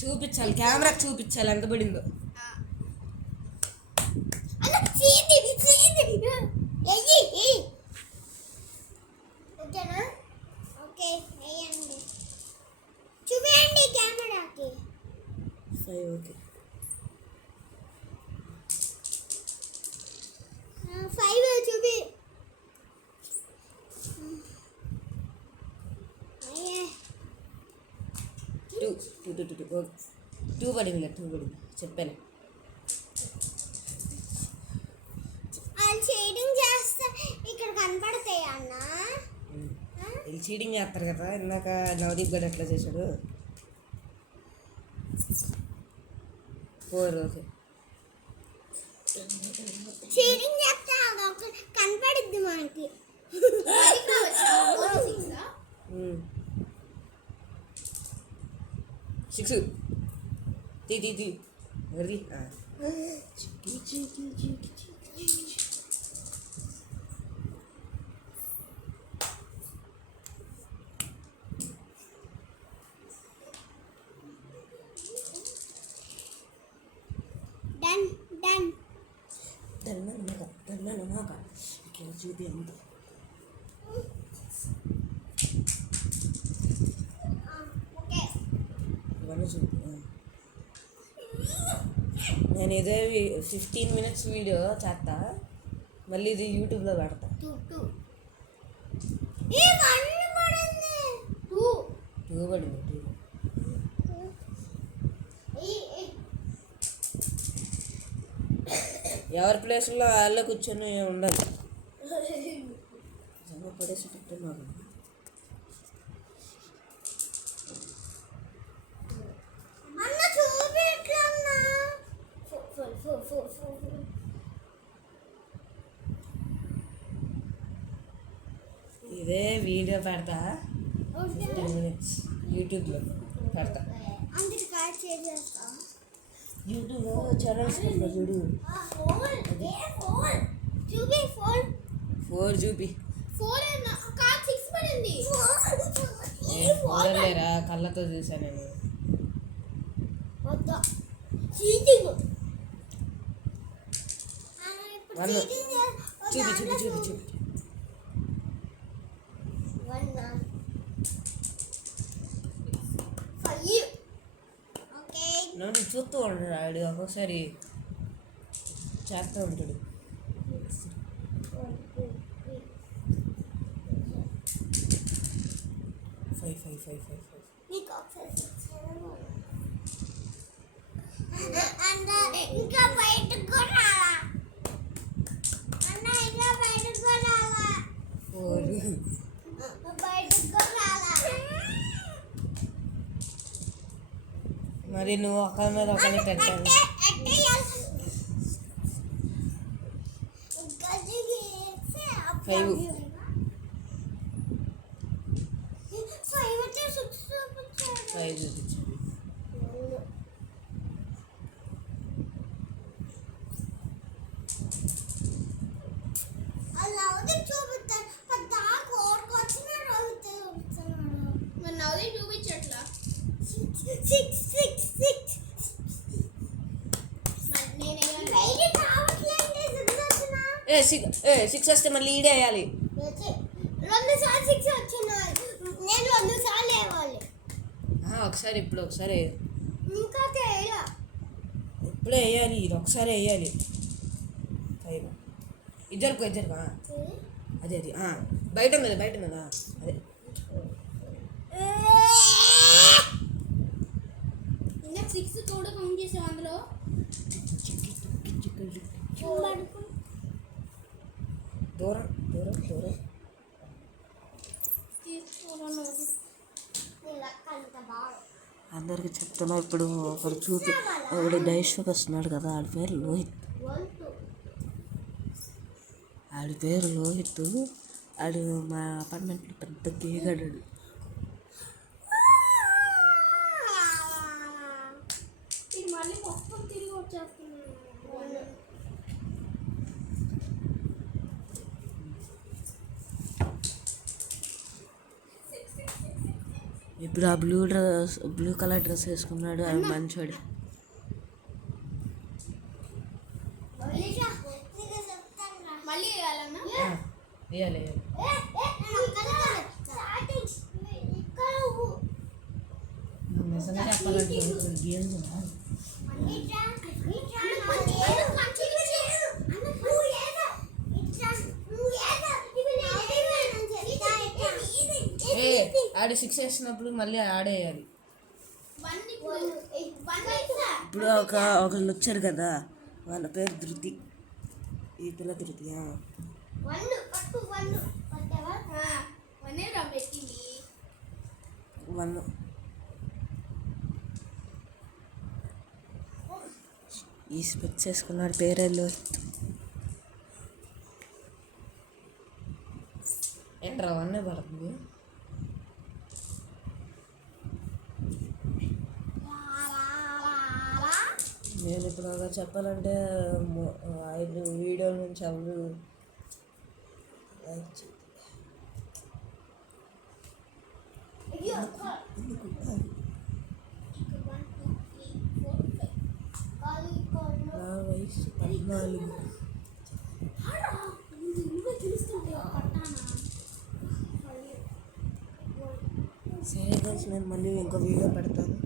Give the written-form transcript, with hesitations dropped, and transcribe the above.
చూపించాలి, కెమెరాకి చూపించాలి ఎంత పడిందో. చూపించండి కెమెరాకి. 5 ఓకే. 5 చూపి. 2 పడింది చెప్పాను. చీటింగ్ చేస్తే ఇక్కడ కనపడతాయి అన్న. వీళ్ళు చీటింగ్ చేస్తారు కదా, ఇందాక నవదీప్ గడ్ ఎట్లా చేశాడు. 4 ఓకే. చీటింగ్ చేస్తే కనపడుద్ది మనకి. 6 తీ ఎవరిది? ధర్మనమాక ఇట్లా చూపి అంత. ఇవన్నీ చూపి. నేను ఇదే 15 మినిట్స్ వీడియో చేస్తా, మళ్ళీ ఇది యూట్యూబ్లో పెడతా. 2 పడింది. ఎవరి ప్లేస్లో వాళ్ళే కూర్చొని ఉండాలి. పడేసేటట్టు నాకు. ఇదే వీడియో పెడతా 15 మినిట్స్ యూట్యూబ్లో పెడతా. యూట్యూబ్లో ఛానల్స్ చూడు. 4 చూపి. 4 లేరా, కళ్ళతో చూసాను నేను. చూపి. నన్ను చూస్తూ ఉంటాడు ఆడు, ఒక్కొక్కసారి చేస్తూ ఉంటాడు. 5 ఇంకా బయటకు కూడా 4 మరి నువ్వు ఒకరి మీద ఒకరిని పెట్టాలి. 5 చూపించండి. చూపించట్లా. 6 వస్తే మళ్ళీ ఈడే వేయాలి. 2 సార్లు 6 వచ్చినాయి. నేను 2 సార్లు వేయాలి. ఒకసారి ఇప్పుడు ఒకసారి ఇంకా ఇప్పుడే వేయాలి, ఇది ఒకసారి వేయాలి. 5 ఇద్దరు అదే బయట ఉన్నది అదే. ఇంకా 6 కూడా కౌంట్ చేసాం అందులో. దూరం అందరికి చెప్తున్నా. ఇప్పుడు ఒకడు ఒకడు డైషోకి వస్తున్నాడు కదా, ఆడి పేరు లోహిత్. ఆడు మా అపార్ట్మెంట్లో పెద్ద గేగాడాడు. ఇప్పుడు ఆ బ్లూ కలర్ డ్రెస్ వేసుకున్నాడు ఆ మంచోడు. మళ్ళీ వేయాలన్నా వేయాలి నిజంగా చెప్పాలంటే గేమ్స్ ఆడి 6 వేసినప్పుడు మళ్ళీ ఆడేయాలి. ఇప్పుడు ఒకళ్ళు వచ్చారు కదా, వాళ్ళ పేరు ధృతి. ఈ పిల్ల ధృతియా? వన్ ఈ స్పెక్స్ వేసుకున్నాడు, పేరేళ్ళు ఏంట్రా వన్నే పడుతుంది. నేను ఇప్పుడు అలా చెప్పాలంటే 5 వీడియోల నుంచి ఎవరు నా వయసు 14. సరే గైస్, నేను మళ్ళీ ఇంకో వీడియో పెడతాను.